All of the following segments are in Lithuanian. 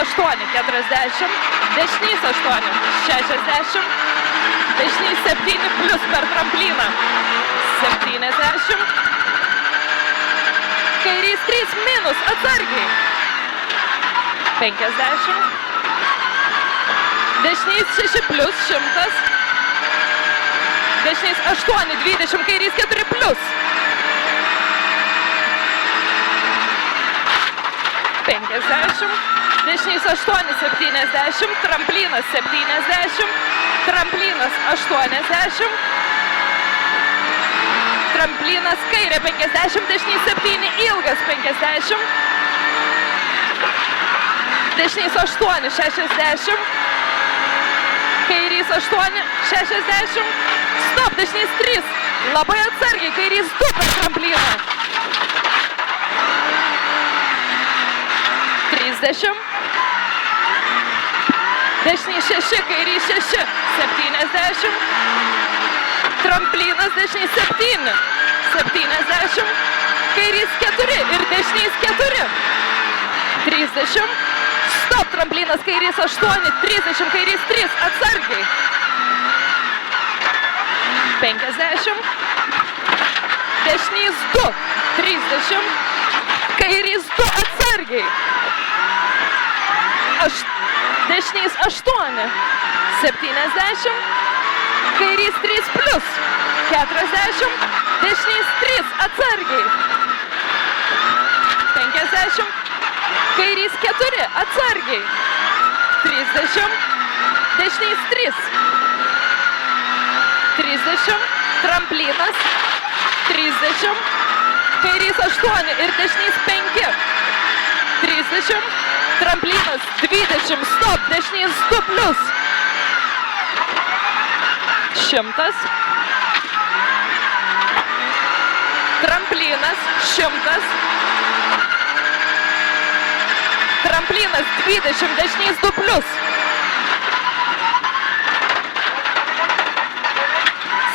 8, 40, dešinys 8, 60, dešinys 7 plius per trampliną, 70, kairys 3 minus, atsargiai, 50, dešinys 6 plius, 100, dešinys 8, 20, kairys 4 plius, 50, dešinys 8, 70, tramplinas 70, tramplinas 80, tramplinas kairė 50, dešinys 7, ilgas 50, dešinys 8, 60, kairys 8, 60, stop, dešinys 3, labai atsargiai, kairys 2 per trampliną. 30, dešinys 6, kairys 6, 70, tramplinas dešinys 7, 70, kairys 4 ir dešinys 4, 30, stop, tramplinas kairys 8, 30, kairys 3, atsargiai, 50, dešinys 2, 30, kairys 2, atsargiai, dešinys 8, 70, kairys 3 plius, 40, dešinys 3, atsargiai, 50, kairys 4, atsargiai, 30, dešinys 3, 30, tramplinas, 30, kairys 8 ir dešinys 5, 30, tramplinas 20, stop, dešinys 2 plius, 100, tramplinas 100, tramplinas 20, dešinys 2 plius,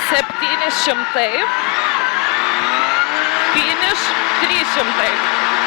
700, finish 300.